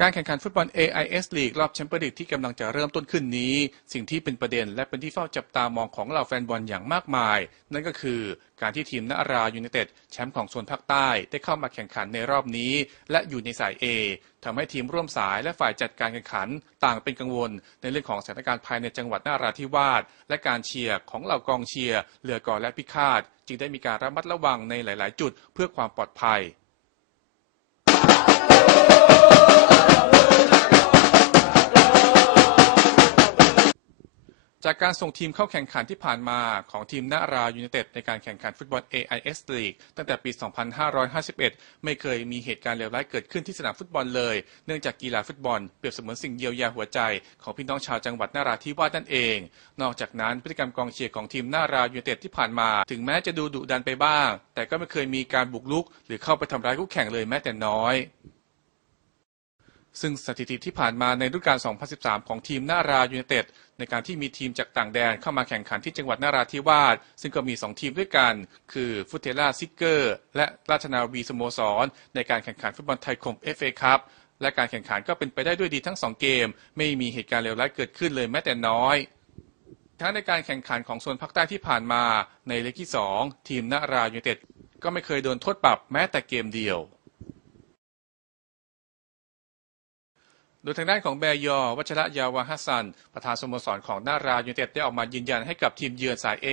การแข่งขันฟุตบอล AIS League รอบแชมเปี้ยนลีกที่กำลังจะเริ่มต้นขึ้นนี้ สิ่งที่เป็นประเด็นและเป็นที่เฝ้าจับตามองของเหล่าแฟนบอลอย่างมากมาย นั่นก็คือการที่ทีมนารายูไนเต็ดแชมป์ของโซนภาคใต้ได้เข้ามาแข่งขันในรอบนี้ และอยู่ในสาย A ทำให้ทีมร่วมสายและฝ่ายจัดการแข่งขัน ต่างเป็นกังวล ในเรื่องของสถานการณ์ภายในจังหวัดนาราธิวาสและการเชียร์ของเหล่ากองเชียร์เรือกอและพิฆาต จึงได้มีการระมัดระวังในหลาย ๆ จุดเพื่อความปลอดภัย จากการส่งทีมเข้าแข่งขันที่ผ่านมาของทีมนารายูไนเต็ดในการแข่งขันฟุตบอล AIS League ตั้งแต่ปี 2551 ไม่เคยมีเหตุการณ์เลวร้ายเกิดขึ้นที่สนามฟุตบอลเลย เนื่องจากกีฬาฟุตบอลเปรียบเสมือนสิ่งเยียวยาหัวใจ ของพี่น้องชาวจังหวัดนาราธิวาสนั่นเอง นอกจากนั้นพฤติกรรมกองเชียร์ของทีมนารายูไนเต็ดที่ผ่านมา ถึงแม้จะดูดุดันไปบ้าง แต่ก็ไม่เคยมีการบุกรุก หรือเข้าไปทำร้ายคู่แข่งเลยแม้แต่น้อย ซึ่งสถิติที่ผ่านมาในฤดูกาล 2013 ของทีมนารายูไนเต็ดในการที่มีทีมจากต่างแดนเข้ามาแข่งขันที่จังหวัดนาราธิวาสซึ่งก็มี 2 ทีมด้วยกัน คือฟุตเทล่าซิกเกอร์ และราชนาวีสโมสร ในการแข่งขันฟุตบอลไทยคม FA คัพและการแข่งขันก็เป็นไปได้ด้วยดีทั้ง 2 เกม ไม่มีเหตุการณ์เลวร้ายเกิดขึ้นเลยแม้แต่น้อยทั้งในการแข่งขันของโซนภาคใต้ที่ผ่านมาในเลกที่ 2 ทีมนารายูไนเต็ดก็ไม่เคยโดนโทษปรับแม้แต่เกมเดียว โดยทางด้านของแบยอ วัชระยาวาฮัสซัน ประธานสโมสรของนารายูไนเต็ดได้ออกมายืนยันให้กับทีมเยือนสายเอ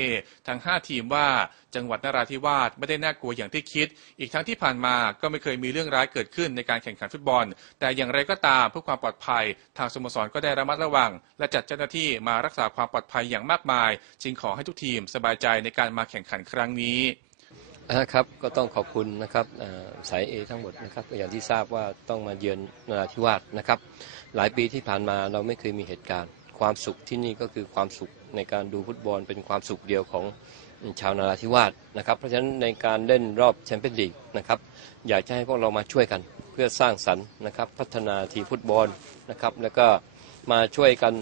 ทั้ง 5 ทีมว่าจังหวัดนาราธิวาสไม่ได้น่ากลัวอย่างที่คิด อีกทั้งที่ผ่านมาก็ไม่เคยมีเรื่องร้ายเกิดขึ้นในการแข่งขันฟุตบอล แต่อย่างไรก็ตามเพื่อความปลอดภัย ทางสโมสรก็ได้ระมัดระวัง และจัดเจ้าหน้าที่มารักษาความปลอดภัยอย่างมากมาย จึงขอให้ทุกทีมสบายใจในการมาแข่งขันครั้งนี้ นะครับก็ต้องขอบคุณนะครับสายเอทั้งหมดนะครับอย่างที่ทราบว่าต้องมาเยือนนราธิวาสนะครับ หลายปีที่ผ่านมาเราไม่เคยมีเหตุการณ์ ความสุขที่นี่ก็คือความสุขในการดูฟุตบอลเป็นความสุขเดียวของชาวนราธิวาสนะครับ เพราะฉะนั้นในการเล่นรอบแชมเปี้ยนลีกนะครับอยากจะให้พวกเรามาช่วยกันเพื่อสร้างสรรค์นะครับ พัฒนาทีฟุตบอลนะครับ แล้วก็มาช่วยกัน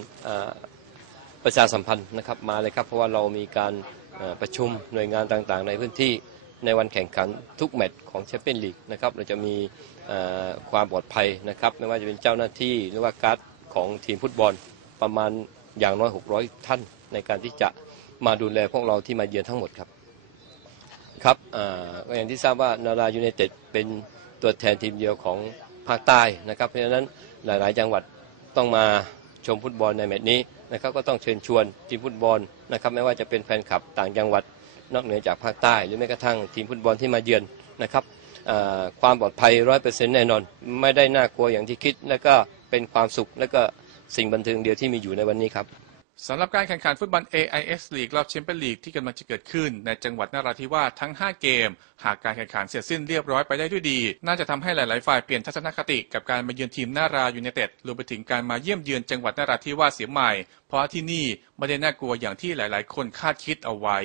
ประชาสัมพันธ์นะครับมาเลยครับเพราะว่าเรามีการประชุมหน่วยงานต่างๆ ในพื้นที่ ในวันแข่งขันทุกแมตช์ของแชมเปี้ยนลีกนะครับเราจะมีความปลอดภัยนะครับไม่ว่าจะเป็นเจ้าหน้าที่หรือว่าการ์ดของทีมฟุตบอลประมาณอย่างน้อย 600 ท่านในการที่จะมาดูแลพวกเราที่มาเยือนทั้งหมดครับครับก็อย่างที่ทราบว่านารายูเนเต็ดเป็นตัวแทนทีมเดียวของภาคใต้นะครับเพราะฉะนั้นหลาย ๆ จังหวัดต้องมาชมฟุตบอลในแมตช์นี้นะครับก็ต้องเชิญชวนทีมฟุตบอลนะครับไม่ว่าจะเป็นแฟนคลับต่างจังหวัด นอกเหนือจากภาคใต้ หรือแม้กระทั่งทีมฟุตบอลที่มาเยือนนะครับความปลอดภัยร้อยเปอร์เซ็นต์แน่นอน ไม่ได้น่ากลัวอย่างที่คิด และก็เป็นความสุขและก็สิ่งบันเทิงเดียวที่มีอยู่ในวันนี้ครับสำหรับการแข่งขันฟุตบอล AIS League รอบแชมเปี้ยนลีกที่กำลังจะเกิดขึ้น ในจังหวัดนราธิวาสทั้ง 5 เกม หากการแข่งขันเสร็จสิ้นเรียบร้อยไปได้ด้วยดี น่าจะทำให้หลาย ๆ ฝ่ายเปลี่ยนทัศนคติกับการมาเยือนทีมนารายูเนเต็ดรวมไปถึงการมาเยี่ยมเยือนจังหวัดนราธิวาสเสียใหม่ เพราะที่นี่ไม่ได้น่ากลัวอย่างที่หลาย ๆ คนคาดคิดเอาไว้